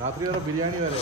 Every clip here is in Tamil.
रात्रि वाला बिरयानी वाले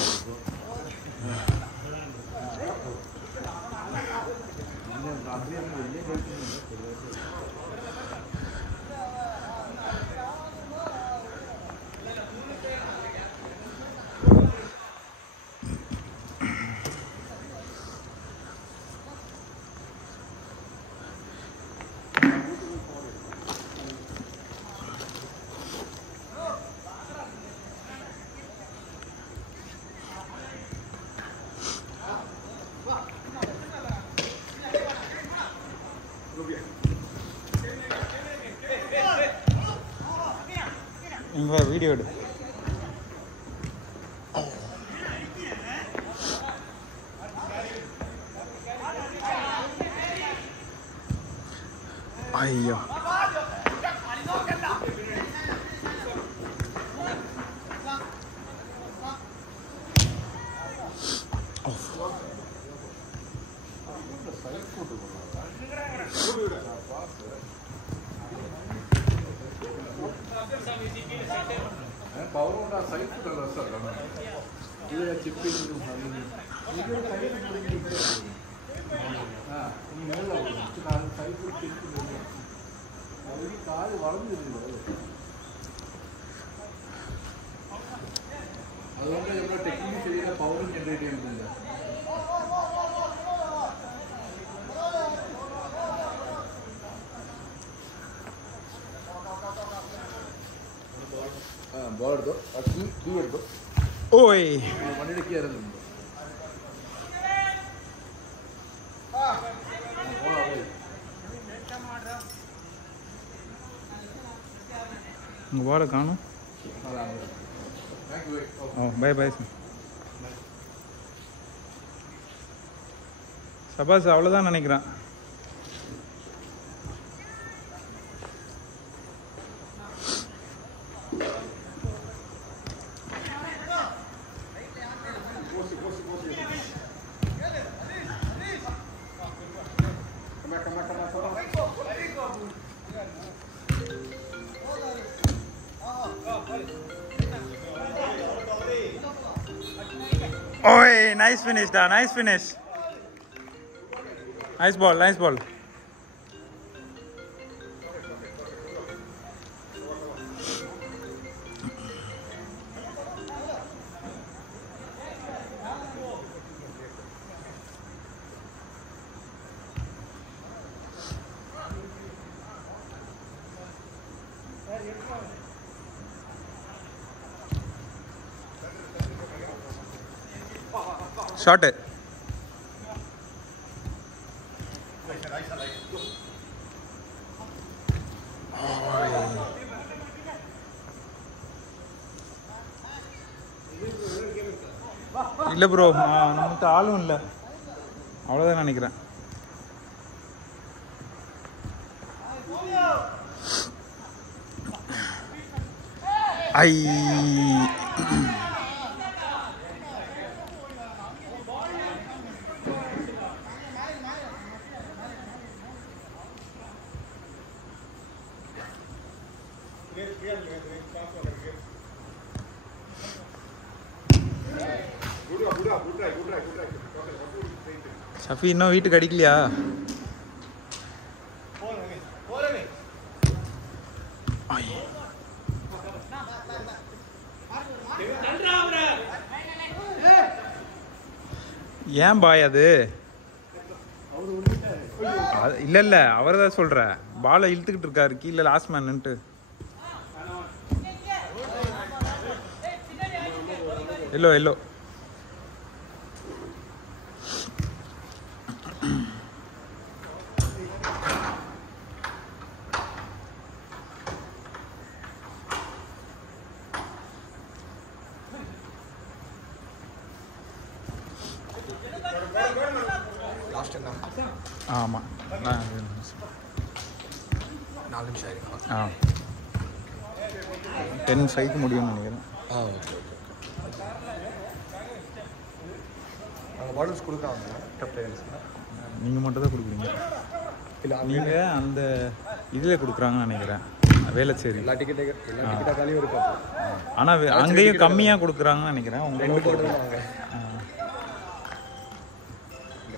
வீடியோ எடு. ஐயோ ஓய் உங்கள் பாலை காணும். பை பை சபாஸ், அவ்வளோதான் நினைக்கிறேன். Oi, nice finish da, nice finish. Nice ball, nice ball. Shot it. இல்லை ப்ரோ, நமக்கு ஆளும் இல்லை, அவ்வளோதான் நினைக்கிறேன். ஐ ஷஃபி இன்னும் வீட்டுக்கு அடிக்கலையா? ஏன் பாய் அது? இல்லை இல்லை, அவர் தான் சொல்கிற, பாலை இழுத்துக்கிட்டு இருக்காரு கீழே லாஸ்ட் மேன்னுட்டு. Yellow yellow. ஆமாம், 4 நிமிஷம் ஆயிருக்கும். 10:05 முடியும்னு நினைக்கிறேன். Okay okay. அவங்க பாட்டில்ஸ் கொடுக்குறாங்க டப் டைல்ஸ். நீங்கள் மட்டும் தான் கொடுக்குறீங்க. இல்லை நீங்கள் அந்த இதில் கொடுக்குறாங்கன்னு நினைக்கிறேன், வேளச்சேரி. எல்லா டிக்கெட்டாலையும் இருக்கு. ஆனால் அங்கேயும் கம்மியாக கொடுக்குறாங்கன்னு நினைக்கிறேன். உங்களுக்கு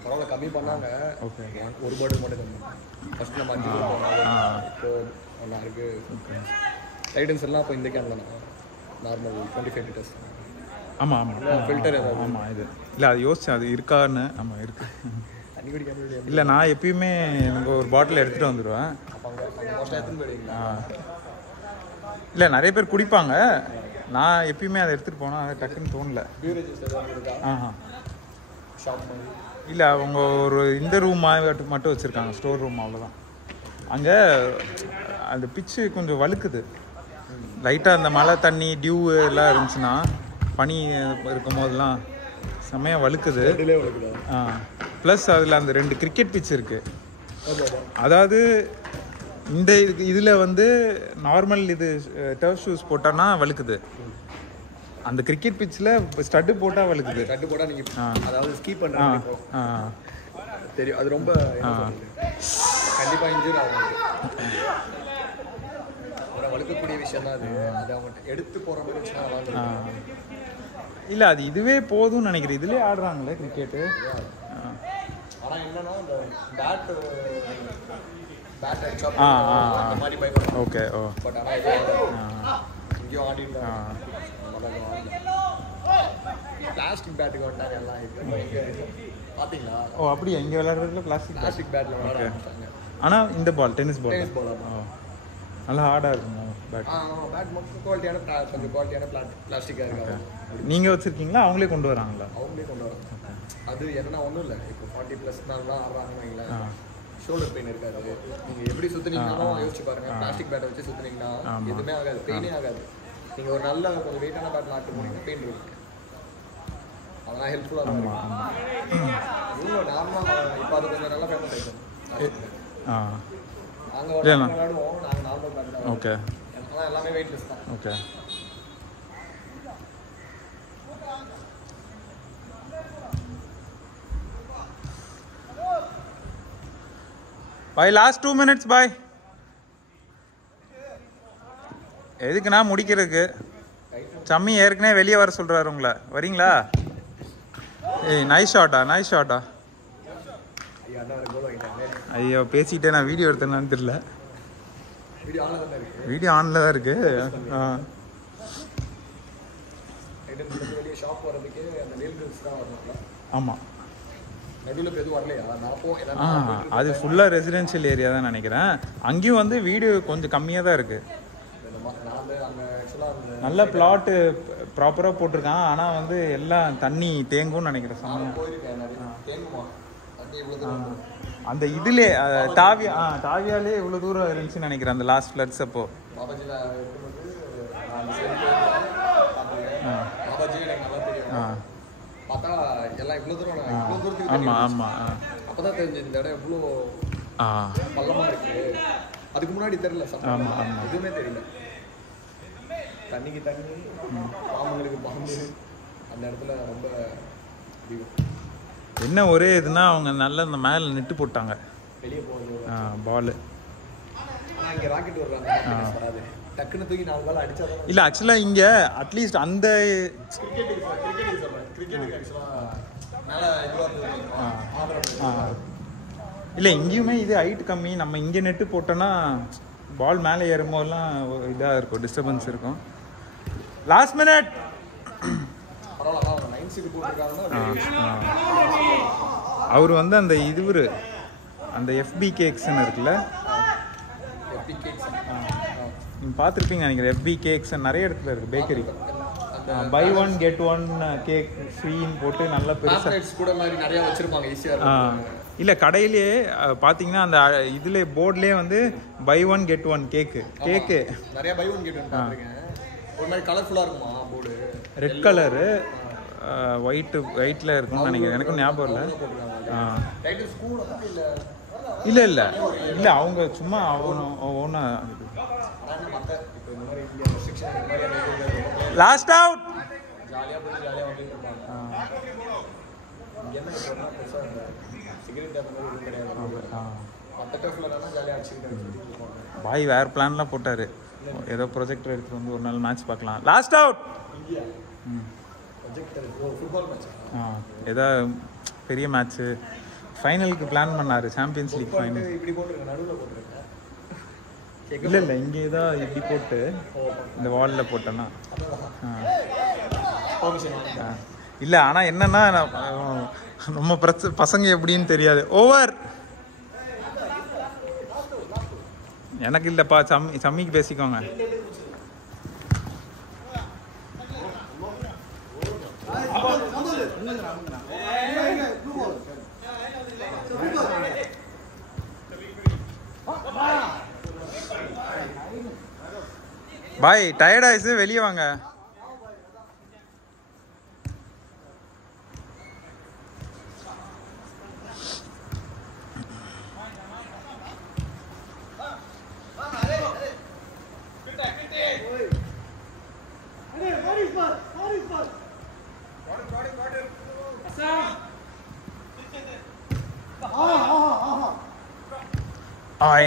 பரவாயில்ல, கம்மி பண்ணாங்க. ஓகே, ஒரு பாட்டில் மட்டும் கம்மி. ஃபஸ்ட் நம்ம 5 பேர் போனோம், இப்போ ஒன்றா இருக்குது. ஓகே. லைட்டன்ஸ் எல்லாம் அப்போ இந்த கேன் தானே, நார்மல் 25 லிட்டர்ஸ். ஆமாம் ஆமாம் ஃபில்டர் ஏதாவது ஆமாம். இது இல்லை, அது யோசிச்சேன் அது இருக்கான்னு. ஆமாம் இருக்குது. தண்ணி குடிக்க இல்லை, நான் எப்பயுமே எனக்கு ஒரு பாட்டில் எடுத்துகிட்டு வந்துடுவேன். அப்போ அங்கே மோஸ்ட்டாக எடுத்துன்னு போயிடுவீங்களா? இல்லை, நிறைய பேர் குடிப்பாங்க. நான் எப்பயுமே அதை எடுத்துகிட்டு போனால் அது டக்குன்னு தோணல. பியூரேஜஸ் ஏதாவது இருக்கா? ஷாப் மாதிரி இல்லை, அவங்க ஒரு இந்த ரூம் மட்டும் வச்சுருக்காங்க, ஸ்டோர் ரூம், அவ்வளோதான். அங்கே அந்த பிச்சு கொஞ்சம் வழுக்குது லைட்டாக. அந்த மழை தண்ணி டியூ எல்லாம் இருந்துச்சுன்னா, பனி இருக்கும் போதெல்லாம் செம்மையாக வழுக்குது. ப்ளஸ் அதில் அந்த 2 கிரிக்கெட் பிச் இருக்குது. அதாவது இந்த இதில் வந்து நார்மல் இது டர்ஃப் ஷூஸ் போட்டோன்னா வழுக்குது. அந்த கிரிக்கெட் பிச்சில் ஸ்டட்டு போட்டால் வழுக்குது. ஸ்டட்டு போட்டால் நீங்கள் அதாவது ஸ்கீப் பண்ணுறது தெரியும். அது ரொம்ப கண்டிப்பாக இன்ஜூரி ஆகும். ஒரு வழுக்கக்கூடிய விஷயம் தான் அது. அதை அவங்க எடுத்து போகிற மாதிரி வச்சுன்னா இல்லை, அது இதுவே போதும்னு நினைக்கிறேன். இதுலேயே ஆடுறாங்களே கிரிக்கெட்டு. ஆனால் என்னன்னா இந்த பேட் அந்த மாதிரி பயப்படும். ஓகே. ஓ, பட் ஆனால் இங்கேயும் ஆடிட்டு பிளாஸ்டிக் பேட்டுக்கு வந்துட்டாங்க எல்லாம். பார்த்தீங்களா? ஓ, அப்படியா? இங்கே விளையாடுறதுல பிளாஸ்டிக் பேட்டில் விளையாட ஆரம்பிச்சிட்டாங்க. ஆனால் இந்த பால் டென்னிஸ் பால் நல்லா ஹார்டாக இருக்குங்க பேட். பேட் மட்டும் குவாலிட்டியான கொஞ்சம் குவாலிட்டியான பிளாஸ்டிக்காக இருக்காங்க. நீங்கள் வச்சுருக்கீங்களா, அவங்களே கொண்டு வராங்களா? அவங்களே கொண்டு வராங்க. அது என்னன்னா ஒன்றும் இல்லை, இப்போ 40+ நாள்லாம் ஆடுறாங்கன்னு வைங்களேன், ஷோல்டர் பெயின் இருக்காது. நீங்கள் எப்படி சுற்றுனீங்கன்னாலும் யோசிச்சு பாருங்கள். பிளாஸ்டிக் பேட்டை வச்சு சுற்றுனீங்கன்னா எதுவுமே ஆகாது, பெயினே ஆகாது. நீங்கள் ஒரு நல்ல கொஞ்சம் வெயிட்டான பேட் நாட்டு போனீங்கன்னா பெயின் இருக்கும். அதெல்லாம் ஹெல்ப்ஃபுல்லாக இருக்கும். இவ்வளோ நார்மலாக இப்போ அது கொஞ்சம் நல்லா ஃபேமஸ் ஆகிடும். நாங்கள் விளையாடுவோம், நாங்கள் நார்மல் பேட் தான். ஓகே. அதெல்லாம் எல்லாமே வெயிட்லெஸ் தான். ஓகே. பாய், லாஸ்ட் 2 minutes பாய். எதுக்குண்ணா முடிக்கிறதுக்கு? சம்மி ஏற்கனவே வெளியே வர சொல்கிறாரு உங்களை, வரீங்களா? ஏய், நைஸ் ஷாட்டா. ஐயோ, பேசிக்கிட்டே நான் வீடியோ எடுத்தேன்னு தெரியல. வீடியோ ஆனில் தான் இருக்கு. ஆமாம். அது ஃபுல்லாக ரெசிடென்ஷியல் ஏரியா தான் நினைக்கிறேன். அங்கேயும் வந்து வீடு கொஞ்சம் கம்மியாக தான் இருக்குது. நல்ல பிளாட்டு ப்ராப்பராக போட்டிருக்கான். ஆனால் வந்து எல்லாம் தண்ணி தேங்கும்னு நினைக்கிறேன். சமயம் அந்த இதுலே டாவியாலே இவ்வளோ தூரம் இருந்துச்சுன்னு நினைக்கிறேன் அந்த லாஸ்ட் ஃப்ளட்ஸ் அப்போ. ஆமாம் ஆமாம். அப்பதான் தெரிஞ்சது இந்த இடம் எவ்வளோ பள்ளமாக இருக்கு. அதுக்கு முன்னாடி தெரியல. ஆமாம் ஆமாம், எதுவுமே தெரியல. தண்ணிக்கு தண்ணி, பாம்புகளுக்கு பாம்பு. அந்த இடத்துல ரொம்ப என்ன ஒரே இதுனா அவங்க நல்லா இந்த மேலே நிட்டு போட்டாங்க வெளியே போகுது பால். ஆனால் இங்கே ராக்கெட் வராது, டக்குன்னு தூக்கி 4 பால் அடிச்சா தான். இல்லை, ஆக்சுவலாக இங்கே அட்லீஸ்ட் அந்த இல்லை இங்கேயுமே இது ஹைட் கம்மி. நம்ம இங்கே நெட்டு போட்டோன்னா பால் மேலே ஏறும்போதெல்லாம் இதாக இருக்கும், டிஸ்டர்பன்ஸ் இருக்கும். லாஸ்ட் மினிட் அவர் வந்து அந்த இதுவரு அந்த FB கேக்ஸ்ன்னு இருக்குல்ல, நீங்கள் பார்த்துருப்பீங்க நினைக்கிறேன். FB கேக்ஸ் நிறைய இடத்துல இருக்குது பேக்கரி. பை 1 get 1 கேக் ஃப்ரீன்னு போட்டு நல்லா பெருசாக கூட மாதிரி நிறைய வச்சிருப்பாங்க, ஈஸியாக. இல்லை, கடையிலே பார்த்தீங்கன்னா அந்த இதில் போர்ட்லேயே வந்து பை 1 get 1 கேக்கு நிறைய பை 1 get 1 பார்த்துருக்கேன். ஒரு மாதிரி கலர்ஃபுல்லாக இருக்குமா போர்டு? ரெட் கலரு ஒயிட்டில் இருக்கும்னு நினைக்கிறேன், எனக்கும் ஞாபகம் இல்லை. இல்லை இல்லை இல்லை, அவங்க சும்மா ஒன்றா. Last out. சிகரெட் அந்த மாதிரி எதுவும் கிடையாது. மற்ற டர்ஃப்ல வேணா ஜாலியாக அடிச்சுக்கிட்டு பாய் வேறு பிளான்லாம் போட்டார். ஏதோ ப்ரொஜெக்டர் எடுத்துகிட்டு வந்து ஒரு நாள் மேட்ச் பார்க்கலாம். Last out India projector football match. ஏதோ பெரிய மேட்ச்சு ஃபைனலுக்கு பிளான் பண்ணார். சாம்பியன்ஸ் லீக் ஃபைனல் இப்படி போட்டுருங்க, நடுவில் போட்டுருங்க. இல்லை இங்கே தான் இப்படி போட்டு இந்த வாலில் போட்டேன்னா இல்லை. ஆனால் என்னன்னா நம்ம பசங்க எப்படின்னு தெரியாது. ஓவர் எனக்கு இல்லைப்பா. சம்மிக்கு பேசிக்கோங்க. பாய் டயர்ட் ஆயிடுச்சு, வெளியே வாங்க.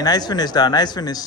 Nice finish, da. Nice finish.